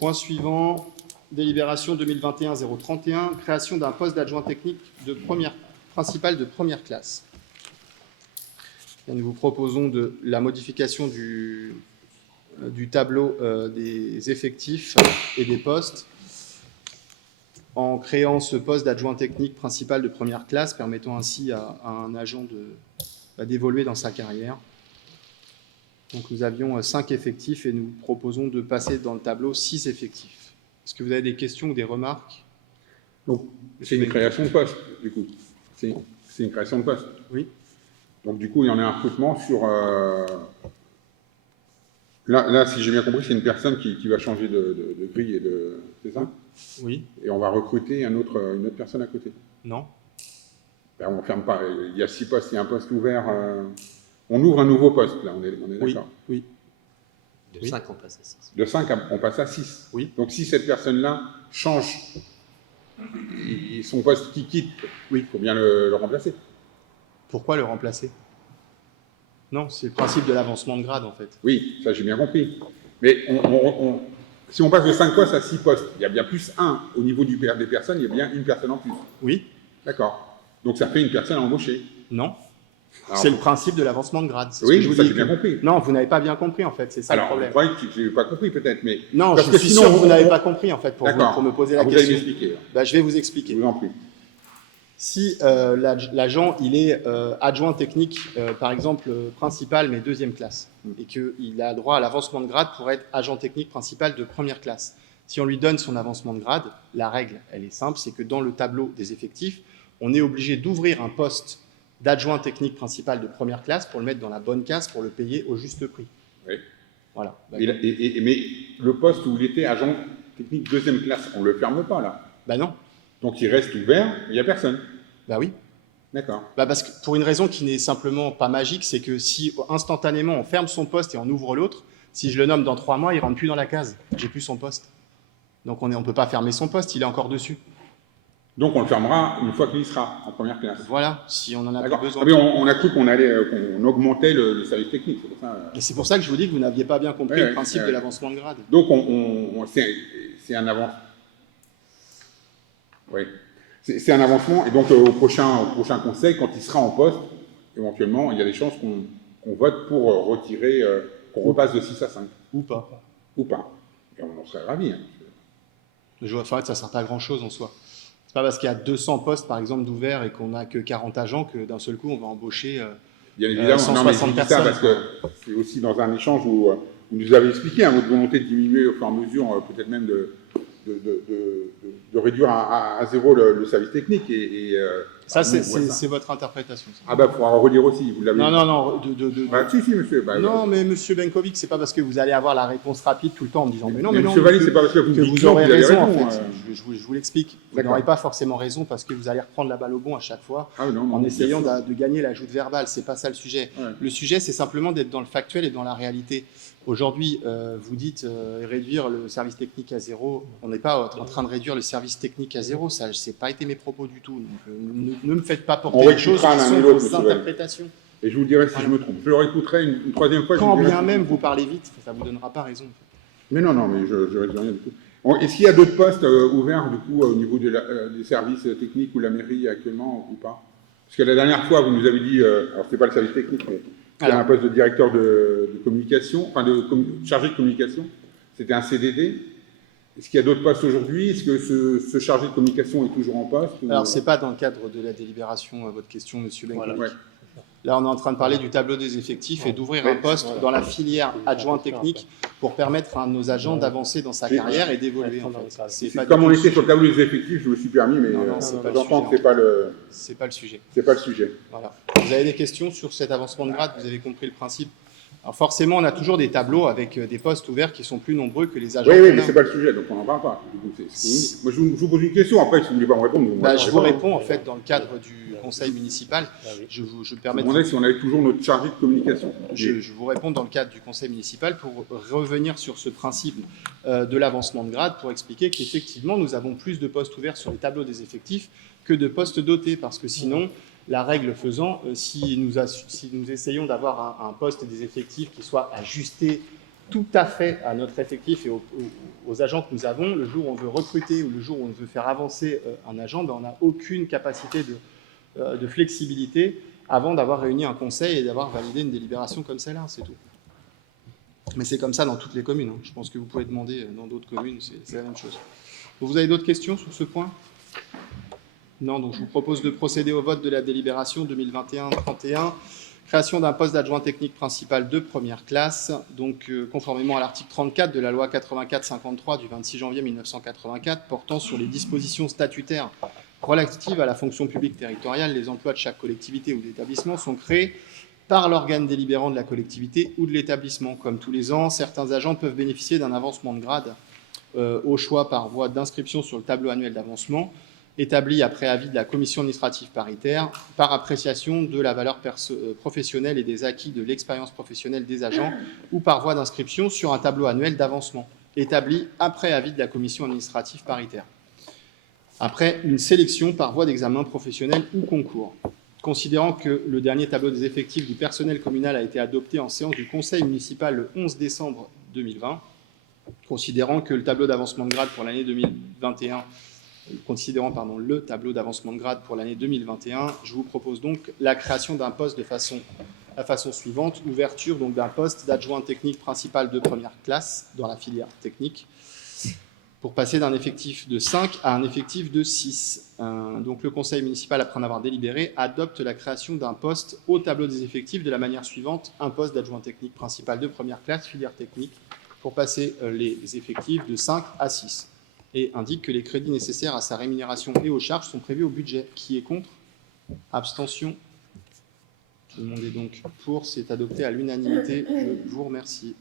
Point suivant, délibération 2021-031, création d'un poste d'adjoint technique principal de première classe. Et nous vous proposons de la modification du tableau des effectifs et des postes en créant ce poste d'adjoint technique principal de première classe, permettant ainsi à un agent d'évoluer dans sa carrière. Donc nous avions 5 effectifs et nous proposons de passer dans le tableau 6 effectifs. Est-ce que vous avez des questions ou des remarques? Donc, c'est une création de poste, du coup. C'est une création de poste. Oui. Donc, du coup, il y en a un recrutement sur... Là, si j'ai bien compris, c'est une personne qui va changer de grille et de... C'est ça? Oui. Et on va recruter une autre personne à côté. Non. Ben, on ne ferme pas. Il y a 6 postes, il y a un poste ouvert. On ouvre un nouveau poste, là, on est d'accord. Oui. De 5, on passe à 6. De 5, on passe à 6. Oui. Donc, si cette personne-là change son poste qui quitte, il faut bien le remplacer. Pourquoi le remplacer? Non, c'est le principe de l'avancement de grade, en fait. Oui, ça j'ai bien compris. Mais si on passe de 5 postes à 6 postes, il y a bien plus 1 au niveau des personnes, il y a bien une personne en plus. Oui. D'accord. Donc ça fait une personne à embaucher. Non. Alors, c'est le principe de l'avancement de grade. Oui, ça j'ai bien compris. Non, vous n'avez pas bien compris, en fait, c'est ça le problème. Alors, vous croyez que je n'ai pas compris peut-être, mais... Non, parce je que suis sinon, sûr que vous n'avez pas compris, en fait, pour me poser la vous question. allez m'expliquer. Je vais vous expliquer. Je vous en prie. Si l'agent, il est adjoint technique, par exemple, principal, mais 2e classe, et qu'il a droit à l'avancement de grade pour être agent technique principal de première classe, si on lui donne son avancement de grade, la règle, elle est simple, c'est que dans le tableau des effectifs, on est obligé d'ouvrir un poste d'adjoint technique principal de première classe pour le mettre dans la bonne case, pour le payer au juste prix. Oui. Voilà. Mais le poste où il était agent technique 2e classe, on ne le ferme pas, là. Ben non. Donc il reste ouvert, il n'y a personne. Ben oui. D'accord. Parce que pour une raison qui n'est simplement pas magique, c'est que si instantanément on ferme son poste et on ouvre l'autre, si je le nomme dans 3 mois, il ne rentre plus dans la case. J'ai plus son poste. Donc on ne peut pas fermer son poste, il est encore dessus. Donc on le fermera une fois qu'il sera en première classe. Voilà, si on en a plus besoin. Ah, mais on a cru qu'on augmentait le service technique. C'est pour ça, Et c'est pour ça que je vous dis que vous n'aviez pas bien compris le principe de l'avancement de grade. Donc c'est un avancement. Oui. C'est un avancement, et donc au prochain conseil, quand il sera en poste, éventuellement, il y a des chances qu'on vote pour retirer, qu'on repasse de 6 à 5. Ou pas. Ou pas. Et on en serait ravis. Hein. En fait, ça ne sert pas à grand-chose en soi. C'est pas parce qu'il y a 200 postes, par exemple, d'ouverts et qu'on n'a que 40 agents que d'un seul coup, on va embaucher bien évidemment, 160 personnes. Ça parce que c'est aussi dans un échange où vous nous avez expliqué votre volonté de diminuer au fur et à mesure, peut-être même de réduire à 0 le service technique. Ça, c'est votre interprétation. Ça. Ah il faudra relire aussi, vous l'avez dit. Non. Si, monsieur. Non, mais monsieur Benkovic, c'est pas parce que vous allez avoir la réponse rapide tout le temps en me disant mais non, monsieur Valli, c'est pas parce que vous aurez raison, en fait. Je vous l'explique. Vous n'aurez pas forcément raison parce que vous allez reprendre la balle au bon à chaque fois en essayant de gagner la joute verbale. C'est pas ça le sujet. Ouais. Le sujet, c'est simplement d'être dans le factuel et dans la réalité. Aujourd'hui, vous dites réduire le service technique à 0. On n'est pas en train de réduire le service technique à 0. Ça, c'est pas été mes propos du tout. Donc, ne me faites pas porter les choses qui sont vos interprétations. Et je vous dirai si je me trompe. Je le réécouterai une 3e fois. Quand bien même vous parlez vite, ça ne vous donnera pas raison. En fait. Mais non, mais je ne réduis rien du tout. Est-ce qu'il y a d'autres postes ouverts du coup au niveau des services techniques ou la mairie actuellement ou pas? Parce que la dernière fois, vous nous avez dit, alors c'est pas le service technique, mais il y a un poste de directeur de communication, enfin chargé de communication. C'était un CDD. Est-ce qu'il y a d'autres postes aujourd'hui? Est-ce que ce chargé de communication est toujours en poste? Alors, ce n'est pas dans le cadre de la délibération, votre question, monsieur Benkovic. Voilà. Là, on est en train de parler du tableau des effectifs et d'ouvrir un poste dans la filière adjoint technique pour permettre à nos agents d'avancer dans sa carrière et d'évoluer. En fait. Comme on était sur le tableau des effectifs, je me suis permis, mais j'entends que ce n'est pas le... C'est pas le sujet. C'est pas le sujet. Voilà. Vous avez des questions sur cet avancement de grade? Vous avez compris le principe? Alors forcément, on a toujours des tableaux avec des postes ouverts qui sont plus nombreux que les agents. Oui, mais ce n'est pas le sujet, donc on n'en parle pas. Moi, je vous pose une question, après, si vous ne voulez pas me répondre... je vous réponds, en fait, dans le cadre du conseil municipal. Je me permets de demander si on avait toujours notre chargé de communication. Je vous réponds dans le cadre du conseil municipal pour revenir sur ce principe de l'avancement de grade, pour expliquer qu'effectivement, nous avons plus de postes ouverts sur les tableaux des effectifs que de postes dotés, parce que sinon... La règle faisant, si nous essayons d'avoir un poste et des effectifs qui soient ajustés tout à fait à notre effectif et aux agents que nous avons. Le jour où on veut recruter ou le jour où on veut faire avancer un agent, on n'a aucune capacité de flexibilité avant d'avoir réuni un conseil et d'avoir validé une délibération comme celle-là, c'est tout. Mais c'est comme ça dans toutes les communes. Je pense que vous pouvez demander dans d'autres communes, c'est la même chose. Vous avez d'autres questions sur ce point ? Non, donc je vous propose de procéder au vote de la délibération 2021-31. Création d'un poste d'adjoint technique principal de première classe, donc conformément à l'article 34 de la loi 84-53 du 26 janvier 1984 portant sur les dispositions statutaires relatives à la fonction publique territoriale, les emplois de chaque collectivité ou d'établissement sont créés par l'organe délibérant de la collectivité ou de l'établissement. Comme tous les ans, certains agents peuvent bénéficier d'un avancement de grade au choix par voie d'inscription sur le tableau annuel d'avancement, établi après avis de la commission administrative paritaire, par appréciation de la valeur professionnelle et des acquis de l'expérience professionnelle des agents, ou par voie d'inscription sur un tableau annuel d'avancement, établi après avis de la commission administrative paritaire, après une sélection par voie d'examen professionnel ou concours. Considérant que le dernier tableau des effectifs du personnel communal a été adopté en séance du conseil municipal le 11 décembre 2020, considérant que le tableau d'avancement de grade pour l'année 2021 Considérant le tableau d'avancement de grade pour l'année 2021, je vous propose donc la création d'un poste de la façon suivante, ouverture donc d'un poste d'adjoint technique principal de première classe dans la filière technique, pour passer d'un effectif de 5 à un effectif de 6. Donc le conseil municipal, après en avoir délibéré, adopte la création d'un poste au tableau des effectifs de la manière suivante, un poste d'adjoint technique principal de première classe, filière technique, pour passer les effectifs de 5 à 6. Et indique que les crédits nécessaires à sa rémunération et aux charges sont prévus au budget. Qui est contre ? Abstention ? Tout le monde est donc pour. C'est adopté à l'unanimité. Je vous remercie.